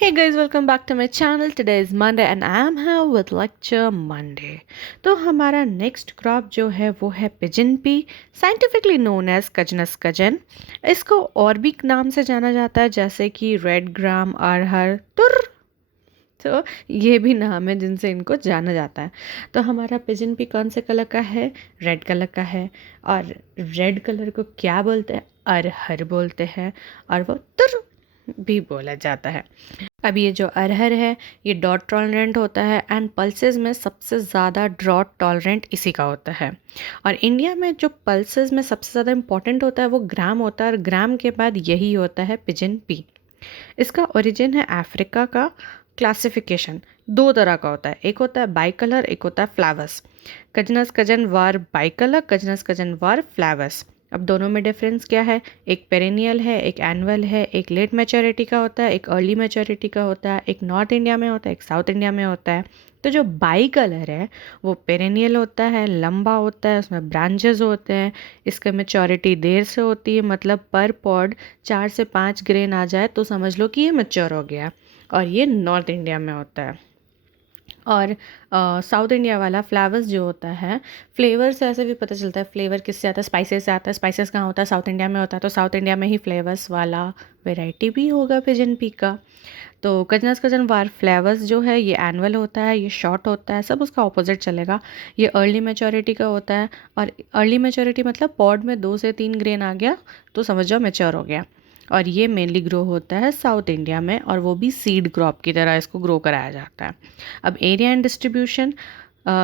Hey guys, welcome back to my channel. Today is Monday and I am here with lecture Monday. तो हमारा next crop जो है वो है pigeon pea, scientifically known as Cajanus cajan. इसको और भी नाम से जाना जाता है जैसे कि रेड ग्राम, अरहर, तुर। तो ये भी नाम है जिनसे इनको जाना जाता है। तो हमारा पिजन पी कौन से कलर का है? रेड कलर का है। और रेड कलर को क्या बोलते हैं? अरहर बोलते हैं। और वो तुर भी बोला जाता है। अब ये जो अरहर है ये डॉट टॉलरेंट होता है एंड पल्सेस में सबसे ज़्यादा ड्रॉट टॉलरेंट इसी का होता है। और इंडिया में जो पल्सेस में सबसे ज़्यादा इम्पॉर्टेंट होता है वो ग्राम होता है और ग्राम के बाद यही होता है पिजन पी। इसका ओरिजिन है अफ्रीका का। क्लासिफिकेशन दो तरह का होता है, एक होता है बाई कलर, एक होता है flavus. Cajanus cajan var bicolour, Cajanus cajan var flavus. अब दोनों में डिफरेंस क्या है? एक पेरेनियल है, एक एनुअल है। एक लेट मैच्योरिटी का होता है, एक अर्ली मैच्योरिटी का होता है। एक नॉर्थ इंडिया में होता है, एक साउथ इंडिया में होता है। तो जो बाई कलर है वो पेरेनियल होता है, लंबा होता है, उसमें ब्रांचेस होते हैं। इसका मैच्योरिटी देर से होती है, मतलब पर पॉड 4 से 5 ग्रेन आ जाए तो समझ लो कि ये मैच्योर हो गया। और ये नॉर्थ इंडिया में होता है। और साउथ इंडिया वाला फ्लेवर्स जो होता है, फ्लेवर से ऐसे भी पता चलता है फ्लेवर किससे आता है, स्पाइसेस से आता है। स्पाइसेस कहाँ होता है? साउथ इंडिया में होता है। तो साउथ इंडिया में ही फ्लेवर्स वाला वैरायटी भी होगा पिजन पी का। तो कजनस कजन वार फ्लेवर्स जो है ये एनुअल होता है, ये शॉर्ट होता है, सब उसका ऑपोजिट चलेगा। ये अर्ली मैच्योरिटी का होता है। और अर्ली मैच्योरिटी मतलब पॉड में 2 से 3 ग्रेन आ गया तो समझ जाओ मैच्योर हो गया। और ये मेनली ग्रो होता है साउथ इंडिया में, और वो भी सीड क्रॉप की तरह इसको ग्रो कराया जाता है। अब एरिया एंड डिस्ट्रीब्यूशन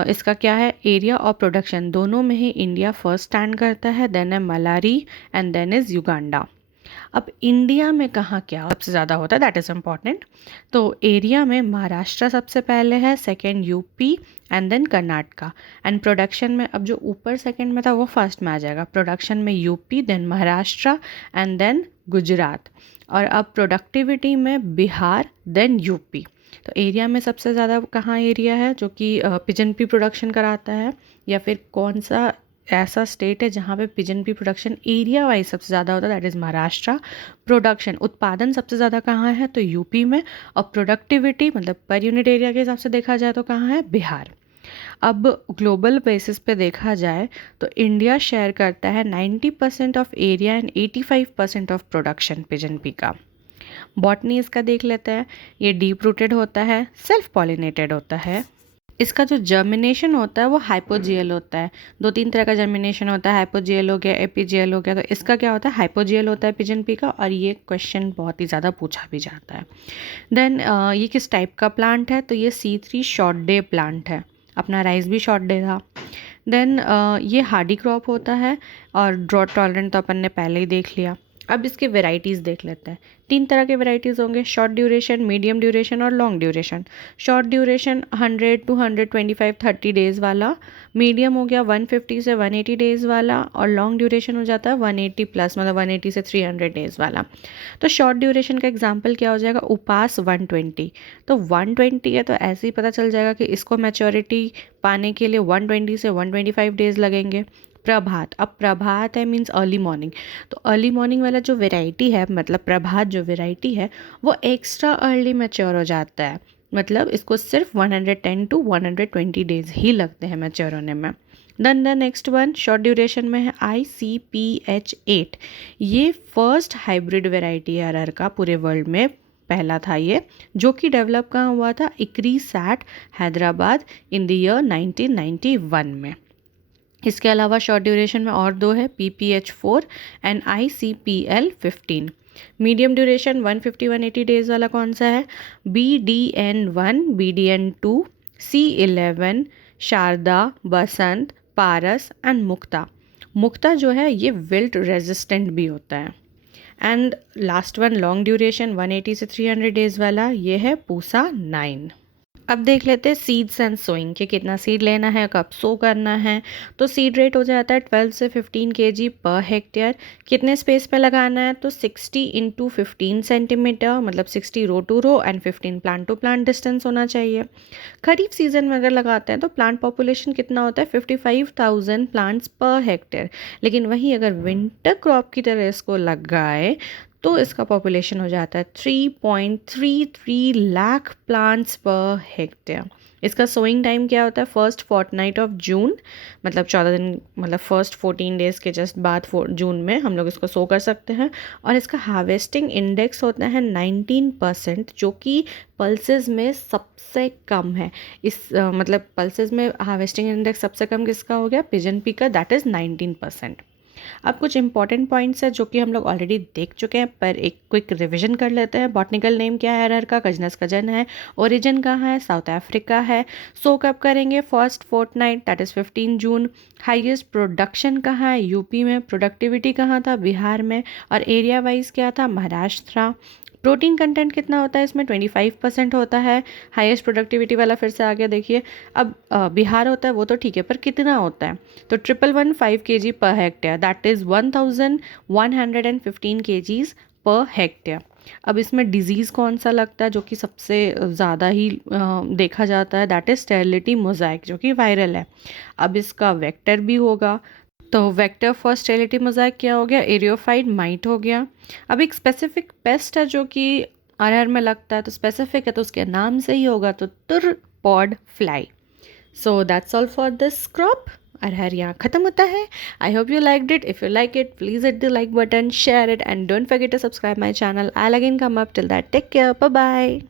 इसका क्या है? एरिया और प्रोडक्शन दोनों में ही इंडिया फर्स्ट स्टैंड करता है, देन है मलारी एंड देन इज़ युगांडा। अब इंडिया में कहाँ क्या सबसे ज़्यादा होता है, दैट इज़ इम्पॉर्टेंट। तो एरिया में महाराष्ट्र सबसे पहले है, second UP and then Karnataka. And production में अब जो ऊपर सेकेंड में था वो फर्स्ट में आ जाएगा। प्रोडक्शन में UP, then Maharashtra and then Gujarat. और अब प्रोडक्टिविटी में बिहार, देन यूपी। तो एरिया में सबसे ज़्यादा कहाँ एरिया है जो कि पिजन पी प्रोडक्शन कराता है, या फिर कौन सा ऐसा स्टेट है जहाँ पे pigeon P production area wise सबसे ज़्यादा होता है? That is Maharashtra. प्रोडक्शन उत्पादन सबसे ज़्यादा कहाँ है? तो यूपी में। और प्रोडक्टिविटी मतलब पर यूनिट एरिया के हिसाब से देखा जाए तो कहाँ है? बिहार। अब ग्लोबल बेसिस पे देखा जाए तो इंडिया शेयर करता है 90% of area and 85% of production pigeon P का। बॉटनी इसका देख लेते हैं। ये डीप रूटेड होता है, सेल्फ पॉलिनेटेड होता है। इसका जो जर्मिनेशन होता है वो हाइपोजियल होता है। 2-3 तरह का जर्मिनेशन होता है, हाइपोजियल हो गया, एपीजियल हो गया। तो इसका क्या होता है? हाइपोजियल होता है पिजन पी का। और ये क्वेश्चन बहुत ही ज़्यादा पूछा भी जाता है। देन ये किस टाइप का प्लांट है? तो ये C3 शॉर्ट डे प्लांट है। अपना राइस भी शॉर्ट डे था। देन ये हार्डी क्रॉप होता है और ड्रॉट टॉलरेंट तो अपन ने पहले ही देख लिया। अब इसके वेराइटीज़ देख लेते हैं। 3 तरह के वेराइटीज़ होंगे, शॉर्ट ड्यूरेशन, मीडियम ड्यूरेशन और long duration. Short duration 100 to 125 30 days वाला, मीडियम हो गया 150 से 180 डेज़ वाला, और लॉन्ग ड्यूरेशन हो जाता है 180 प्लस, मतलब 180 से 300 डेज़ वाला। तो शॉर्ट ड्यूरेशन का एग्जाम्पल क्या हो जाएगा? उपास 120। तो 120 है तो ऐसे ही पता चल जाएगा कि इसको मैच्योरिटी पाने के लिए 120 से 125 डेज़ लगेंगे। प्रभात, अब प्रभात है मीन्स अर्ली मॉर्निंग। तो अर्ली मॉर्निंग वाला जो वेराइटी है, मतलब प्रभात जो वेराइटी है वो एक्स्ट्रा अर्ली मैच्योर हो जाता है। मतलब इसको सिर्फ 110 to 120 डेज ही लगते हैं मैच्योर होने में। Then the next one short duration में है ICPH8। ये फर्स्ट हाइब्रिड वेराइटी है अरहर का, पूरे वर्ल्ड में पहला था ये, जो कि डेवलप कहाँ हुआ था? ICRISAT Hyderabad in the year 1991 में। इसके अलावा शॉर्ट ड्यूरेशन में और 2 है, PPH4 and ICPL15। Medium duration 150-180 days वाला कौन सा है? BDN1, BDN2, C11, Sharda, Basant, Paras and मुक्ता। मुक्ता जो है ये विल्ट रेजिस्टेंट भी होता है। And last one long duration 180 से 300 डेज़ वाला, ये है पूसा 9। अब देख लेते हैं सीड्स एंड सोइंग कि कितना सीड लेना है, कब सो करना है। तो सीड रेट हो जाता है 12 से 15 kg पर हेक्टेयर। कितने स्पेस पे लगाना है? तो 60 इंटू 15 सेंटीमीटर, मतलब 60 row to row and 15 plant to plant distance होना चाहिए। खरीफ सीजन में अगर लगाते हैं तो प्लांट पॉपुलेशन कितना होता है? 55,000 प्लांट्स पर हेक्टेयर। लेकिन वहीं अगर विंटर क्रॉप की तरह इसको लगाए तो इसका पॉपुलेशन हो जाता है 3.33 लाख प्लांट्स पर हेक्टेयर। इसका सोइंग टाइम क्या होता है? फर्स्ट फोर्टनाइट ऑफ जून, मतलब 14 दिन, मतलब फर्स्ट 14 डेज़ के जस्ट बाद जून में हम लोग इसको सो कर सकते हैं। और इसका हार्वेस्टिंग इंडेक्स होता है 19%, जो कि पल्सेस में सबसे कम है। मतलब पल्सेस में हार्वेस्टिंग इंडेक्स सबसे कम किसका हो गया? पिजन पी का, दैट इज़ 19%। अब कुछ इंपॉर्टेंट पॉइंट्स है जो कि हम लोग ऑलरेडी देख चुके हैं, पर एक क्विक रिवीजन कर लेते हैं। बॉटनिकल नेम क्या है अरहर का? कजनस कजन है। ओरिजिन कहाँ है? साउथ अफ्रीका है। सो कब करेंगे? First fortnight, that is 15 June. Highest production कहाँ है? यूपी में। प्रोडक्टिविटी कहाँ था? बिहार में। और एरिया वाइज क्या था? महाराष्ट्र। प्रोटीन कंटेंट कितना होता है इसमें? 25% होता है। हाईएस्ट प्रोडक्टिविटी वाला फिर से आ गया, देखिए। अब बिहार होता है वो तो ठीक है, पर कितना होता है? तो 1115 kg per hectare, that is 1115 kgs per hectare. अब इसमें डिजीज़ कौन सा लगता है जो कि सबसे ज़्यादा ही देखा जाता है? दैट इज़ स्टेरिलिटी मोज़ाइक, जो कि वायरल है। अब इसका वेक्टर भी होगा, तो वेक्टर फॉर स्टेरिलिटी मोज़ाइक क्या हो गया? एरियोफाइड माइट हो गया। अब एक स्पेसिफिक पेस्ट है जो कि अरहर में लगता है, तो स्पेसिफिक है तो उसके नाम से ही होगा, तो tur pod fly. So that's all for this crop. अरहर यहाँ ख़त्म होता है। I hope you liked it. If you like it, please hit the like button, share it, and don't forget to subscribe my channel. I again come up, till that take care, bye bye.